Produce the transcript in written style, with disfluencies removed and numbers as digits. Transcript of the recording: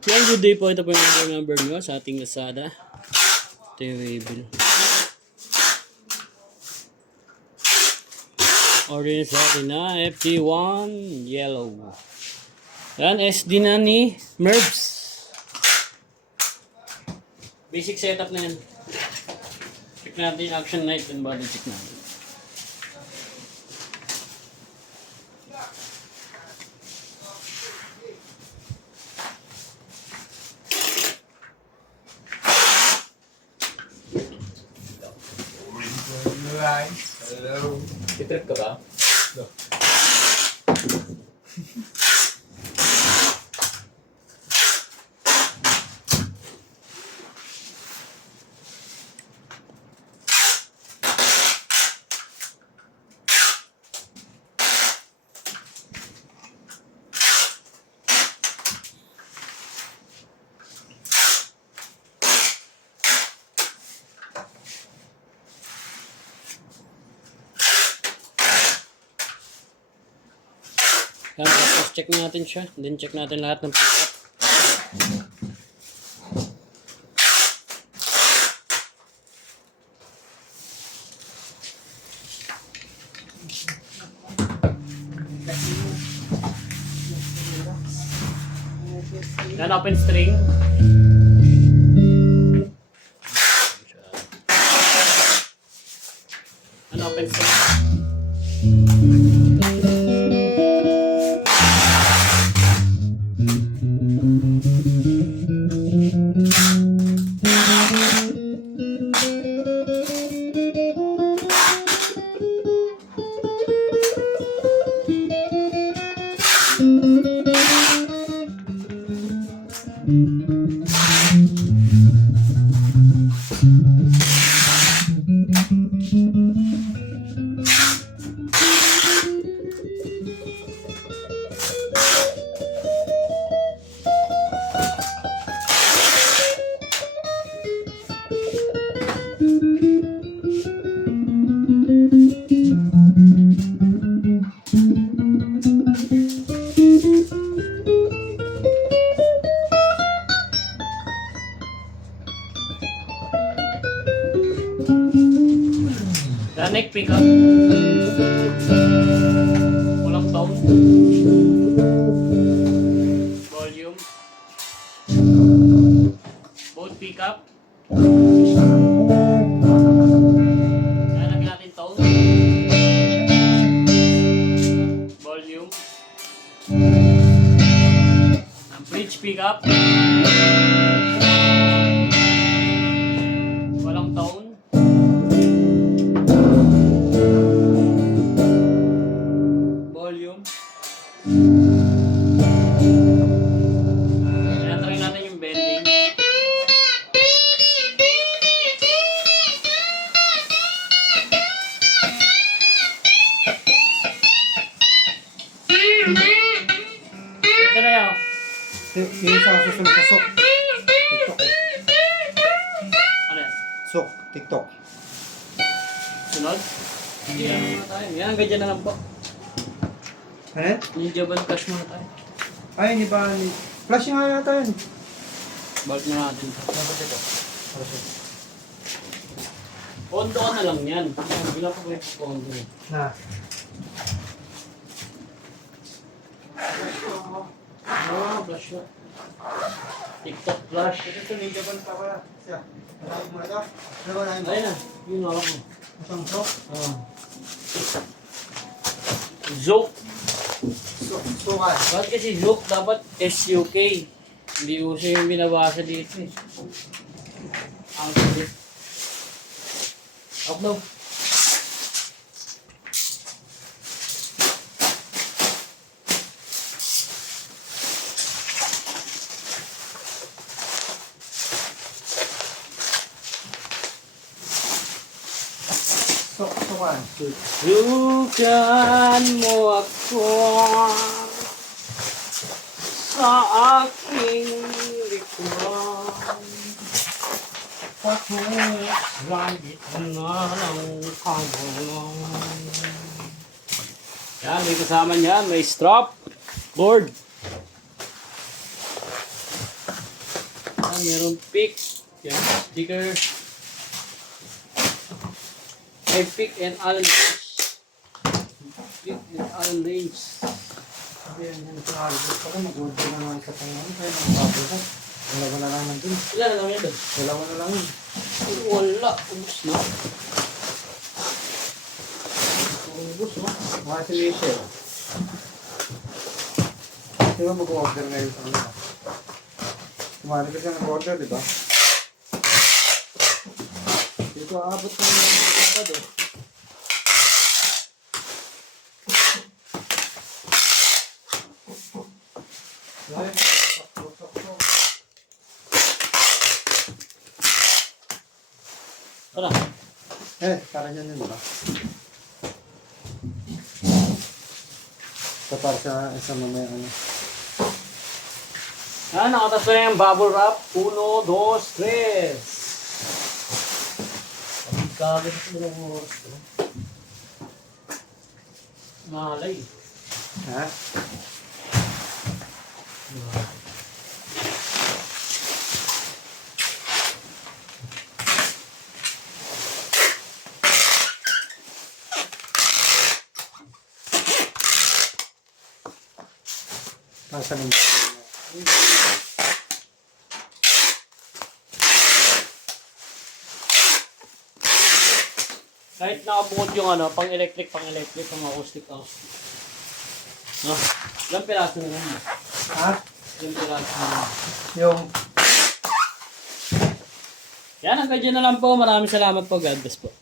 Yan, good day po. Ito po yung order number nyo sa ating Lazada. Ito yung waybill. Order nyo sa atin na FT1 yellow. Yan, SD na ni Merbs. Basic setup na yan. Check natin yung action light and body check natin. Hello. Kitrip ka ba? No. Yan, tapos check natin siya. Then check natin lahat ng pickup. Yan, open string. Yan, open string. Neck pickup. Walang tone. Volume. Both pickup. Lalagyan natin tone. Volume. Ang bridge pickup. Walang tone. Volume. Kaya try natin yung bending. Ito na yun. Yung sa susunod sa sok. TikTok eh. Ano yan? Sok, TikTok. Sunod? Yan muna tayo. Yan, ganyan na lang po. Ano yan? Ninja Band Flash muna tayo. Ay, hindi ba? Flash nga yata yan. Balik na natin ito. Dapat ito. Pondo ka na lang yan. Bilang pa ko yung pondo. Na. Ah, flash na. TikTok flash. Ito ninja band pa pala. Siya. Marami mo na ito. Ano ba namin? Ayun na. Yun ako. Isang sok. Ah. Zoke. Sokan. Bakit kasi Zoke dapat SUK? Hindi uso yung binabasa dito eh. Ang kulit. Upload. Sokan. Sukan mo ako sa aking likuran. Patuloy langit na ng kagulan. Yan, may kasama niyan. May strap, board. Meron pick. Yan, sticker. May pick and Allen range. Pick and Allen range. Sabi yan, yan sa Alibus pala, mag-order na naman sa pangalan. Kaya nang ko. Dalawa na lang nandun. Ilan na lang yan doon? Dalawa na lang yun. Wala. Ubus na. Ubus na. Mga si Michelle. Di ba mag-order ngayon sa kanila? Kumari ka siya nag-order, di ba? Dito aabot na yung kapado. Ay, Tara. para dyan yun, di ba? Ito para sa isang mamaya ano. Yan, nakatas ko na yung bubble wrap. 1, 2, 3. Pagkagat ko na yung oras ko. Malay. Ha? Nasa nang Kahit nakabukod yung ano, pang-electric, pang-acoustic. No? Ilang piraso na lang. ha? Ilang piraso na lang. Yung Yan, hanggang dyan na lang po. Maraming salamat po. God bless po.